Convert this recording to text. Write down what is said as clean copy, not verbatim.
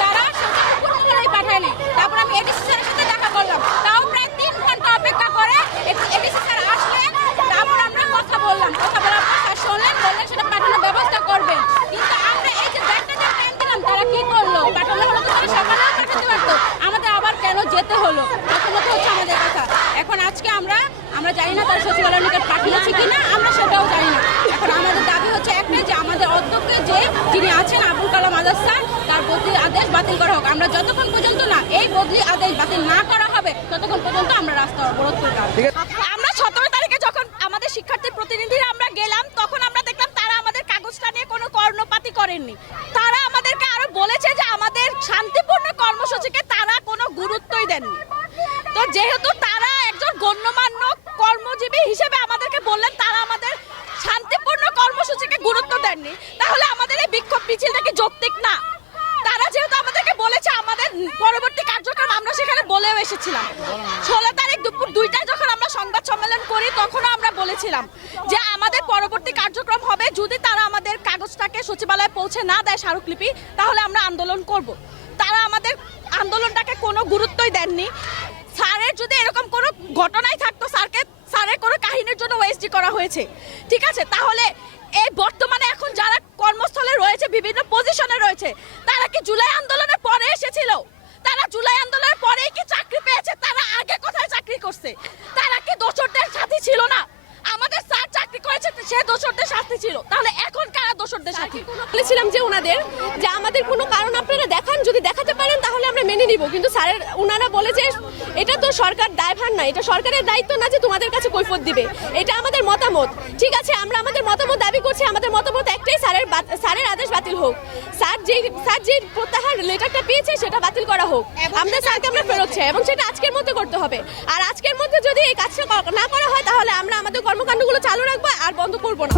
তারা কোনো জায়গায় পাঠায়নি। তারপর আমি এডিসি স্যারের সাথে দেখা করলাম, তাও প্রায় 3 ঘন্টা অপেক্ষা করে এডিসি স্যার আসলেন। তারপর আমরা কথা বললাম, কথা বলার পর স্যার শুনলেন, বললেন সেটা পাঠানোর ব্যবস্থা করবেন। কিন্তু আমরা এই যে একটা যে টাইম দিলাম, তারা কি করলো? পাঠানো হলো তো তারা সকালেও পাঠাতে পারতো, আমাদের আবার কেন যেতে হলো? প্রথমত হচ্ছে আমাদের কথা। এখন আজকে আমরা জানি না তারা সচিবালয়ের নিকট পাঠিয়েছে কিনা, আমরা সেটাও জানি না। এখন আমাদের দাবি হচ্ছে একটাই, যে আমাদের অধ্যক্ষ যিনি আছেন আবুল কালাম আজাদ স্যার, তার বদলির আদেশ বাতিল করা হোক। আমরা যতক্ষণ পর্যন্ত না এই বদলি আদেশ বাতিল না করা হবে, ততক্ষণ পর্যন্ত আমরা রাস্তা অবরোধ করব। আমরা 17 তারিখে যখন আমাদের শিক্ষার্থী প্রতিনিধিরা আমরা গেলাম, তখন আমরা দেখলাম তারা আমাদের কাগজটা নিয়ে কোনো কর্ণপাতই করেননি। তারা আমাদেরকে আরো বলেছে যে আমাদের শান্তিপূর্ণ কর্মসূচিকে তারা কোনো গুরুত্বই দেননি। তো যেহেতু তারা একজন গণ্যমান্য কর্মজীবী হিসেবে আমাদেরকে বললেন তারা আমাদের শান্তিপূর্ণ কর্মসূচিকে গুরুত্ব দেননি, তাহলে আমাদের এই বিক্ষোভ মিছিলটা কি যৌক্তিক না? তারা যেহেতু আমাদেরকে বলেছে আমাদের পরবর্তী কার্যক্রম, আমরা সেখানে বলেও এসেছিলাম। 16 তারিখ দুপুর 2টায় যখন আমরা সংবাদ সম্মেলন করি, তখনও আমরা বলেছিলাম যে আমাদের পরবর্তী কার্যক্রম হবে যদি তারা আমাদের কাগজটাকে সচিবালয়ে পৌঁছে না দেয় স্মারকলিপি, তাহলে আমরা আন্দোলন করব। তারা আমাদের আন্দোলনটাকে কোনো গুরুত্বই দেননি। স্যারের যদি এরকম কোনো ঘটনাই থাকতো, স্যারের কোনো কাহিনীর জন্য ওএসডি করা হয়েছে, ঠিক আছে, তাহলে এই বর্তমানে এখন যারা কর্মস্থলে রয়েছে, বিভিন্ন পজিশনে রয়েছে, তারা কি জুলাই আন্দোলনের পরে এসেছিল? তারা জুলাই আন্দোলনের পরেই কি চাকরি পেয়েছে? তারা আগে কোথায় চাকরি করছে? তারা কি দোসরদের সাথী ছিল না? আমাদের স্যার চাকরি করেছে, সে দোসরদের সাথী ছিল, তাহলে এখন কারা দোসরদের সাথী? বলেছিলাম যে ওনাদের যে আমাদের কোনো কারণ আপনারা দেখান, যদি দেখাতে পারেন তাহলে আমরা মেনে নিব। কিন্তু স্যারের ওনারা বলে যে এটা তো সরকার দায়ভার না, এটা সরকারের দায়িত্ব না যে তোমাদের কাছে কৈফিয়ত দিবে, এটা আমাদের মতামত। ঠিক আছে, আমরা আমাদের মতামত দাবি করছি। আমাদের মতামত একটাই, স্যারের আদেশ বাতিল হোক। স্যার যে প্রত্যাহার লেটারটা পেয়েছে সেটা বাতিল করা হোক। আমাদের স্যারকে আমরা ফেরত চাই, এবং সেটা আজকের মধ্যে করতে হবে। আর আজকের মধ্যে যদি এই কাজটা না করা হয়, তাহলে আমরা আমাদের কর্মকাণ্ডগুলো চালু রাখবো, আর বন্ধ করবো না।